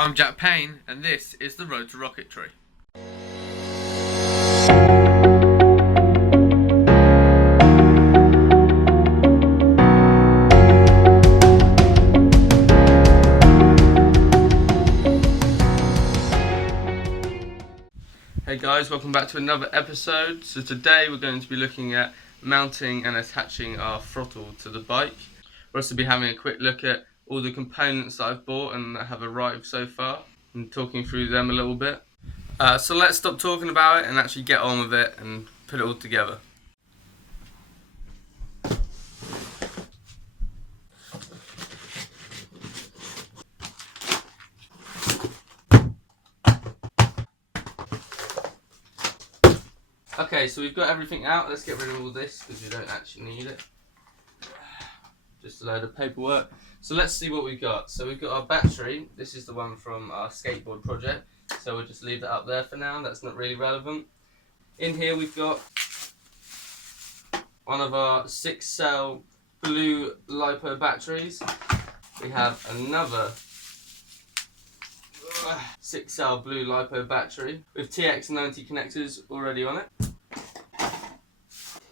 I'm Jack Payne, and this is the Road to Rocketry. Hey guys, welcome back to another episode. So today we're going to be looking at mounting and attaching our throttle to the bike. We'll also be having a quick look at all the components that I've bought and that have arrived so far and talking through them a little bit. So let's stop talking about it and actually get on with it and put it all together. Okay, so we've got everything out. Let's get rid of all this because we don't actually need it. Just a load of paperwork. So let's see what we've got. So we've got our battery. This is the one from our skateboard project. So we'll just leave that up there for now. That's not really relevant. In here we've got one of our 6-cell blue LiPo batteries. We have another 6-cell blue LiPo battery with TX90 connectors already on it.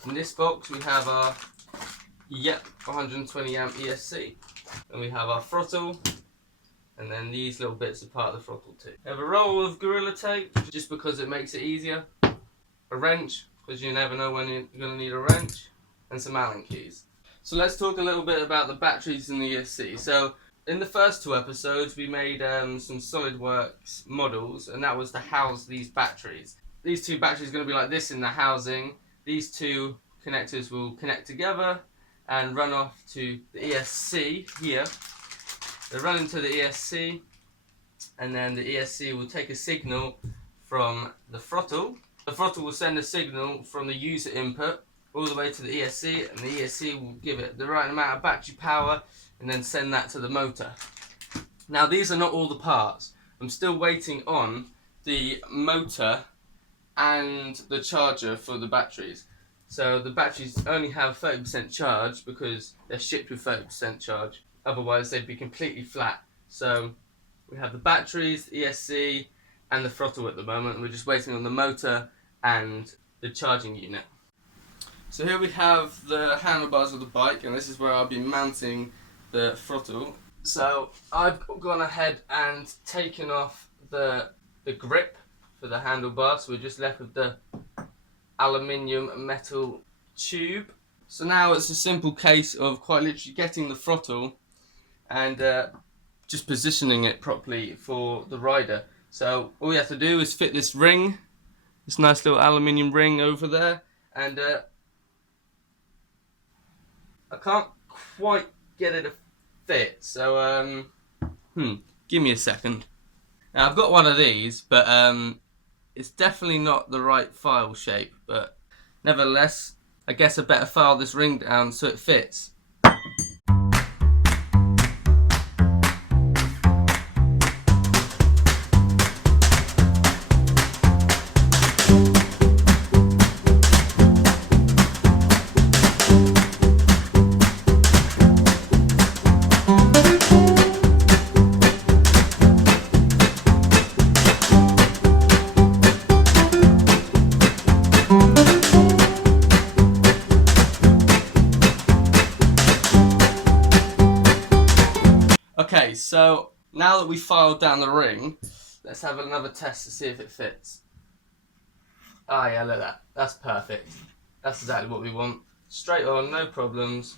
In this box we have our 120 amp ESC, and we have our throttle, and then these little bits are part of the throttle too. We have a roll of Gorilla Tape just because it makes it easier, a wrench because you never know when you're going to need a wrench, and some Allen keys. So let's talk a little bit about the batteries and the ESC. So in the first 2 episodes we made some SolidWorks models, and that was to house these batteries. These 2 batteries are going to be like this in the housing. These 2 connectors will connect together and run off to the ESC here. They run into the ESC, and then the ESC will take a signal from the throttle. The throttle will send a signal from the user input all the way to the ESC, and the ESC will give it the right amount of battery power and then send that to the motor. Now these are not all the parts. I'm still waiting on the motor and the charger for the batteries. So the batteries only have 30% charge because they're shipped with 30% charge. Otherwise they'd be completely flat. So we have the batteries, the ESC and the throttle at the moment. We're just waiting on the motor and the charging unit. So here we have the handlebars of the bike, and this is where I'll be mounting the throttle. So I've gone ahead and taken off the grip for the handlebar, so we're just left with the aluminium metal tube. So now it's a simple case of quite literally getting the throttle and just positioning it properly for the rider. So all you have to do is fit this ring, this nice little aluminium ring over there, and I can't quite get it to fit, so give me a second. Now I've got one of these, but it's definitely not the right file shape, but nevertheless, I guess I better file this ring down so it fits. Okay, so now that we've filed down the ring, let's have another test to see if it fits. Ah yeah, look at that. That's perfect. That's exactly what we want. Straight on, no problems.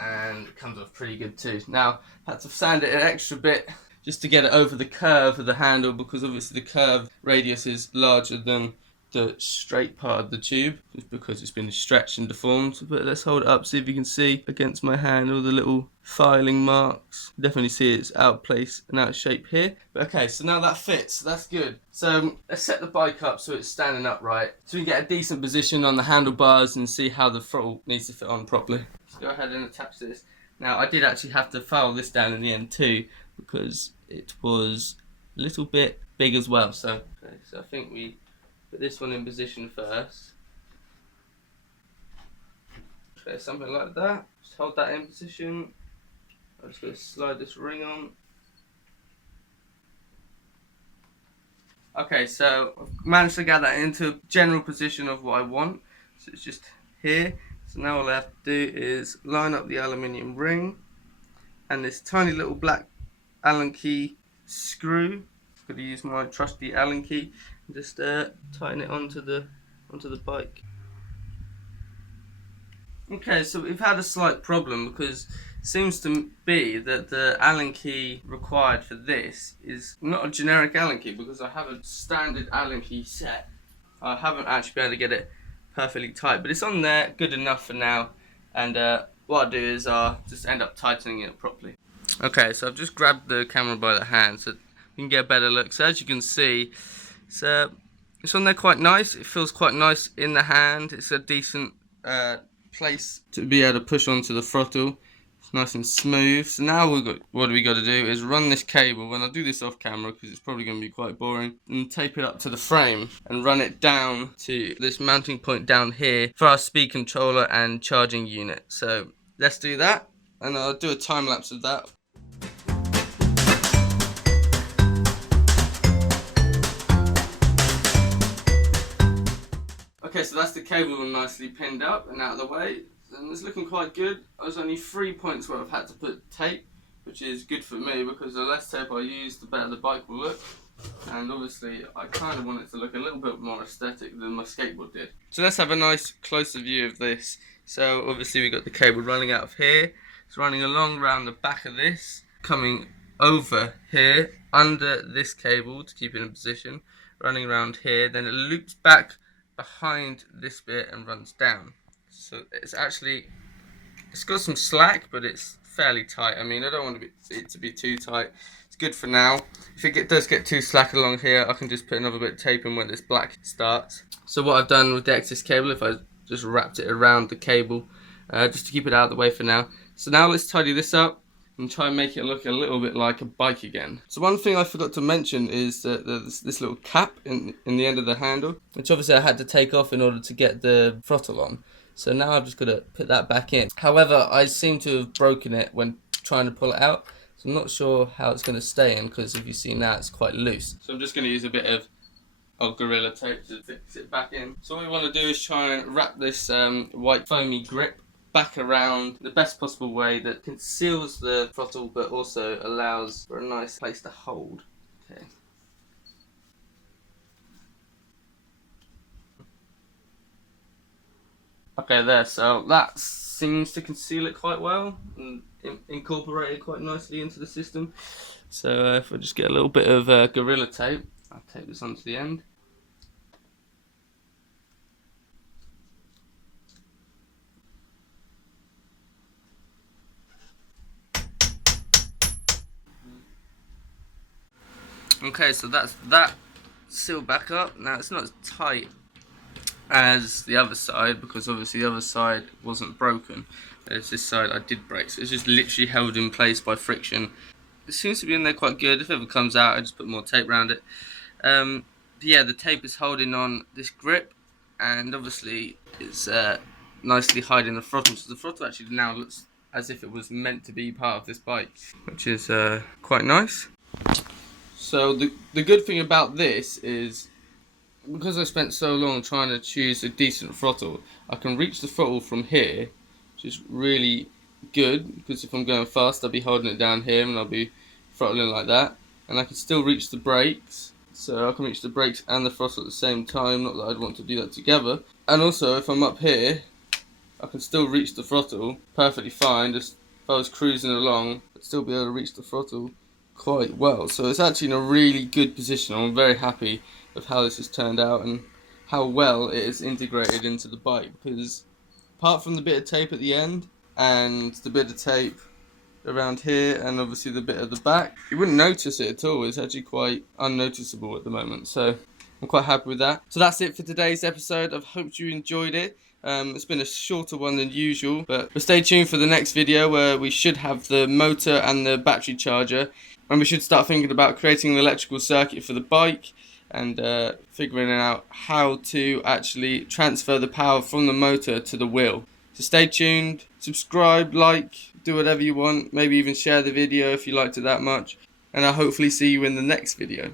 And it comes off pretty good too. Now, I had to sand it an extra bit just to get it over the curve of the handle, because obviously the curve radius is larger than the straight part of the tube, just because it's been stretched and deformed. But let's hold it up, see if you can see against my hand all the little filing marks. You definitely see it's out of place and out of shape here. But okay, so now that fits, that's good. So let's set the bike up so it's standing upright, so we can get a decent position on the handlebars and see how the throttle needs to fit on properly. Let's go ahead and attach this. Now I did actually have to file this down in the end too, because it was a little bit big as well. So I think we put this one in position first. Okay, something like that. Just hold that in position. I'm just going to slide this ring on. Okay, so I've managed to get that into general position of what I want. So it's just here. So now all I have to do is line up the aluminium ring and this tiny little black Allen key screw. I'm going to use my trusty Allen key and just tighten it onto the bike. Okay, so we've had a slight problem because it seems to be that the Allen key required for this is not a generic Allen key, because I have a standard Allen key set. I haven't actually been able to get it perfectly tight, but it's on there, good enough for now. And what I'll do is I'll just end up tightening it properly. Okay, so I've just grabbed the camera by the hand so you can get a better look. So as you can see, it's on there quite nice. It feels quite nice in the hand. It's a decent place to be able to push onto the throttle. It's nice and smooth. So now what we got to do is run this cable, when I do this off camera because it's probably going to be quite boring, and tape it up to the frame and run it down to this mounting point down here for our speed controller and charging unit. So let's do that, and I'll do a time lapse of that. Okay, so that's the cable nicely pinned up and out of the way, and it's looking quite good. There's only 3 points where I've had to put tape, which is good for me because the less tape I use, the better the bike will look. And obviously, I kind of want it to look a little bit more aesthetic than my skateboard did. So let's have a nice closer view of this. So obviously we got the cable running out of here. It's running along around the back of this, coming over here under this cable to keep it in position, running around here, then it loops back behind this bit and runs down. So it's got some slack, but it's fairly tight. I mean, I don't want it to be too tight. It's good for now. If it does get too slack along here, I can just put another bit of tape in when this black starts. So what I've done with the excess cable, if I just wrapped it around the cable, just to keep it out of the way for now. So now let's tidy this up and try and make it look a little bit like a bike again. So one thing I forgot to mention is that there's this little cap in the end of the handle, which obviously I had to take off in order to get the throttle on. So now I've just got to put that back in. However, I seem to have broken it when trying to pull it out. So I'm not sure how it's going to stay in, because if you see now, it's quite loose. So I'm just going to use a bit of Gorilla Tape to fix it back in. So what we want to do is try and wrap this white foamy grip back around the best possible way that conceals the throttle but also allows for a nice place to hold. Okay. Okay, there, so that seems to conceal it quite well and incorporate it quite nicely into the system. So if I just get a little bit of Gorilla Tape, I'll tape this onto the end. Okay, so that's that sealed back up. Now it's not as tight as the other side because obviously the other side wasn't broken. There's this side I did break, so it's just literally held in place by friction. It seems to be in there quite good. If it ever comes out, I just put more tape around it. But yeah, the tape is holding on this grip, and obviously it's nicely hiding the throttle. So the throttle actually now looks as if it was meant to be part of this bike, which is quite nice. So the good thing about this is, because I spent so long trying to choose a decent throttle, I can reach the throttle from here, which is really good, because if I'm going fast I'll be holding it down here and I'll be throttling like that, and I can still reach the brakes. So I can reach the brakes and the throttle at the same time, not that I'd want to do that together. And also if I'm up here, I can still reach the throttle perfectly fine. Just if I was cruising along, I'd still be able to reach the throttle quite well. So it's actually in a really good position. I'm very happy with how this has turned out and how well it is integrated into the bike, because apart from the bit of tape at the end and the bit of tape around here and obviously the bit at the back, you wouldn't notice it at all. It's actually quite unnoticeable at the moment, so I'm quite happy with that. So that's it for today's episode. I hope you enjoyed it. It's been a shorter one than usual, but stay tuned for the next video where we should have the motor and the battery charger, and we should start thinking about creating an electrical circuit for the bike and figuring out how to actually transfer the power from the motor to the wheel. So stay tuned, subscribe, like, do whatever you want, maybe even share the video if you liked it that much, and I'll hopefully see you in the next video.